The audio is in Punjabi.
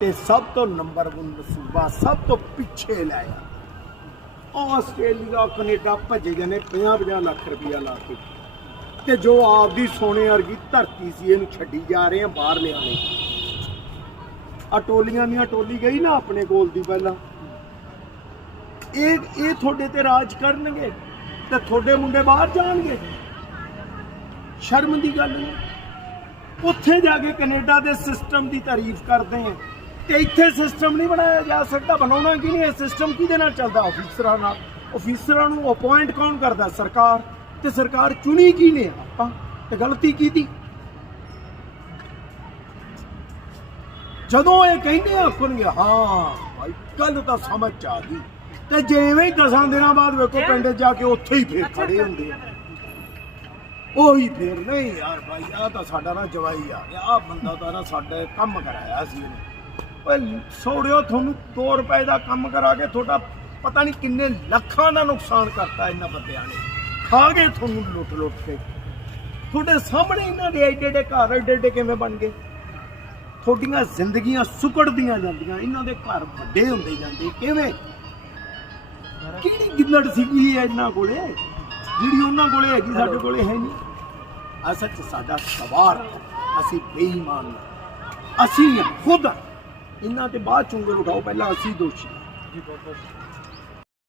ਤੇ ਸਭ ਤੋਂ ਨੰਬਰ 1 ਸੂਬਾ ਸਭ ਤੋਂ ਪਿੱਛੇ ਲਾਇਆ ਆਸਟ੍ਰੇਲੀਆ, ਕੈਨੇਡਾ ਭੱਜੇ ਨੇ 50-50 ਲੱਖ ਰੁਪਇਆ ਲਾ ਕੇ। ਤੇ ਜੋ ਆਪਦੀ ਸੋਨੇ ਵਰਗੀ ਧਰਤੀ ਸੀ, ਇਹਨੂੰ ਛੱਡੀ ਜਾ ਰਹੇ ਆ, ਬਾਹਰ ਲਿਆਣੇ ਆ ਟੋਲੀਆਂ ਦੀਆਂ ਟੋਲੀ ਗਈ ਨਾ ਆਪਣੇ ਕੋਲ ਦੀ ਪਹਿਲਾਂ। ਇਹ ਇਹ ਤੁਹਾਡੇ ਤੇ ਰਾਜ ਕਰਨਗੇ ਤੇ ਤੁਹਾਡੇ ਮੁੰਡੇ ਬਾਹਰ ਜਾਣਗੇ। ਸ਼ਰਮ ਦੀ ਗੱਲ ਨਹੀਂ। ਉੱਥੇ ਜਾ ਕੇ ਕੈਨੇਡਾ ਦੇ ਸਿਸਟਮ ਦੀ ਤਾਰੀਫ ਕਰਦੇ ਆ। ਤੇ ਇੱਥੇ ਸਿਸਟਮ ਨਹੀਂ ਬਣਾਇਆ ਜਾ ਸਕਦਾ, ਬਣਾਉਣਾ ਕੀ ਨਹੀਂ, ਇਹ ਸਿਸਟਮ ਕਿਹਦੇ ਨਾਲ ਚੱਲਦਾ? ਅਫੀਸਰਾਂ ਨਾਲ। ਅਫੀਸਰਾਂ ਨੂੰ ਅਪਾਇੰਟ ਕੌਣ ਕਰਦਾ? ਸਰਕਾਰ। ਤੇ ਸਰਕਾਰ ਚੁਣੀ ਕੀ ਨੇ ਆਪਾਂ? ਤੇ ਗਲਤੀ ਕੀਤੀ ਜਦੋਂ ਇਹ ਕਹਿੰਦੇ ਆਖਣਗੇ, ਹਾਂ, ਭਾਈ ਕੱਲ ਤਾਂ ਸਮਝ ਚ ਆ ਗਈ। ਤੇ ਜਿਵੇਂ ਹੀ ਦਸਾਂ ਦਿਨਾਂ ਬਾਅਦ ਵੇਖੋ, ਪਿੰਡ ਜਾ ਕੇ ਉੱਥੇ ਹੀ ਫੇਰ ਖੜੇ ਹੁੰਦੇ ਆ। ਉਹੀ ਫੇਰ, ਨਹੀਂ ਯਾਰ ਭਾਈ ਆ ਤਾਂ ਸਾਡਾ ਨਾ ਜਵਾਈ ਆ। ਆ ਬੰਦਾ ਤਾਂ ਨਾ ਸਾਡੇ ਕੰਮ ਕਰਾਇਆ ਸੀ ਇਹਨੇ। ਓਏ ਸੋੜਿਓ ਤੁਹਾਨੂੰ 2 ਰੁਪਏ ਦਾ ਕੰਮ ਕਰਾ ਕੇ ਤੁਹਾਡਾ ਪਤਾ ਨਹੀਂ ਕਿੰਨੇ ਲੱਖਾਂ ਦਾ ਨੁਕਸਾਨ ਕਰਤਾ ਇਹਨਾਂ ਬੰਦਿਆਂ ਨੇ। ਖਾ ਗਏ ਤੁਹਾਨੂੰ ਲੁੱਟ ਲੁੱਟ ਕੇ। ਤੁਹਾਡੇ ਸਾਹਮਣੇ ਇਹਨਾਂ ਦੇ ਐਡੇ ਐਡੇ ਘਰ ਐਡੇ ਐਡੇ ਕਿਵੇਂ ਬਣ ਗਏ? ਤੁਹਾਡੀਆਂ ਜ਼ਿੰਦਗੀਆਂ ਸੁਕੜਦੀਆਂ ਜਾਂਦੀਆਂ ਇਹਨਾਂ ਦੇ ਘਰ ਵੱਡੇ ਹੁੰਦੇ ਜਾਂਦੇ। ਕਿਵੇਂ? ਕਿਹੜੀ ਗਿੱਲੜ ਸੀਗੀ ਇਹ ਇਹਨਾਂ ਕੋਲੇ? ਜਿਹੜੀ ਉਹਨਾਂ ਕੋਲੇ ਹੈਗੀ ਸਾਡੇ ਕੋਲੇ ਹੈ ਨਹੀਂ। ਅਸਲ 'ਚ ਸਾਡਾ ਸਵਾਰ ਅਸੀਂ ਬੇਈਮਾਨ। ਅਸੀਂ ਖੁਦ ਇਹਨਾਂ ਤੇ ਬਾਅਦ ਚੁੰਗਲ ਉਠਾਓ ਪਹਿਲਾਂ ਅਸੀਂ ਦੋਸ਼ੀ। ਜੀ ਬਹੁਤ ਬਹੁਤ